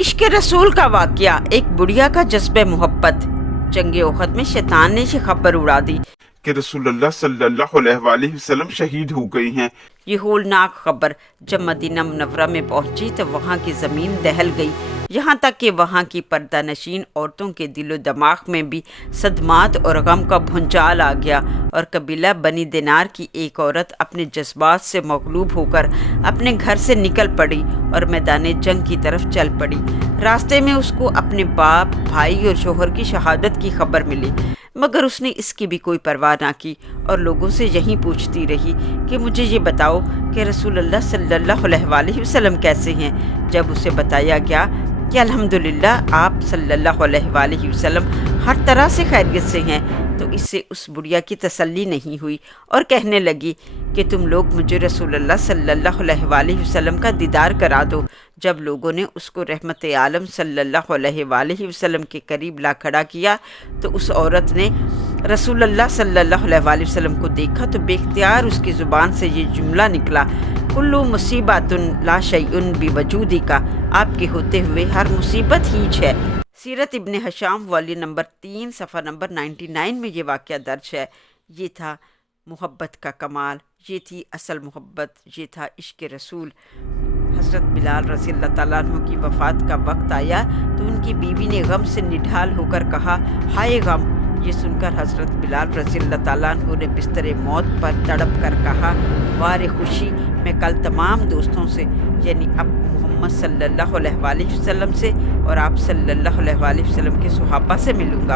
عشق رسول کا واقعہ، ایک بڑھیا کا جذبہ محبت۔ جنگ احد میں شیطان نے یہ خبر اڑا دی کہ رسول اللہ صلی اللہ علیہ وآلہ وسلم شہید ہو گئی ہیں۔ یہ ہولناک خبر جب مدینہ منورہ میں پہنچی تو وہاں کی زمین دہل گئی، یہاں تک کہ وہاں کی پردہ نشین عورتوں کے دل و دماغ میں بھی صدمات اور غم کا بھونچال آ گیا، اور قبیلہ بنی دینار کی ایک عورت اپنے جذبات سے مغلوب ہو کر اپنے گھر سے نکل پڑی اور میدان جنگ کی طرف چل پڑی۔ راستے میں اس کو اپنے باپ، بھائی اور شوہر کی شہادت کی خبر ملی، مگر اس نے اس کی بھی کوئی پرواہ نہ کی اور لوگوں سے یہی پوچھتی رہی کہ مجھے یہ بتاؤ کہ رسول اللہ صلی اللہ علیہ وآلہ وسلم کیسے ہیں۔ جب اسے بتایا گیا کہ الحمدللہ آپ صلی اللہ علیہ وآلہ وسلم ہر طرح سے خیریت سے ہیں، تو اس سے اس بڑھیا کی تسلی نہیں ہوئی اور کہنے لگی کہ تم لوگ مجھے رسول اللہ صلی اللہ علیہ وآلہ وسلم کا دیدار کرا دو۔ جب لوگوں نے اس کو رحمت عالم صلی اللہ علیہ وآلہ وسلم کے قریب لا کھڑا کیا تو اس عورت نے رسول اللہ صلی اللہ علیہ وآلہ وسلم کو دیکھا تو بے اختیار اس کی زبان سے یہ جملہ نکلا، کلو مصیبت لا شیء بوجودک، آپ کے ہوتے ہوئے ہر مصیبت ہیچ ہے۔ سیرت ابن ہشام والی نمبر 3 صفحہ نمبر 99 میں یہ واقعہ درج ہے۔ یہ تھا محبت کا کمال، یہ تھی اصل محبت، یہ تھا عشق رسول۔ حضرت بلال رضی اللہ تعالیٰ عنہ کی وفات کا وقت آیا تو ان کی بیوی نے غم سے نڈھال ہو کر کہا، ہائے غم! یہ سن کر حضرت بلال رضی اللہ تعالیٰ عنہ نے بستر موت پر تڑپ کر کہا، وار خوشی! میں کل تمام دوستوں سے، یعنی اب محمد صلی اللہ علیہ وآلہ وسلم سے اور آپ صلی اللہ علیہ وآلہ وسلم کے صحابہ سے ملوں گا۔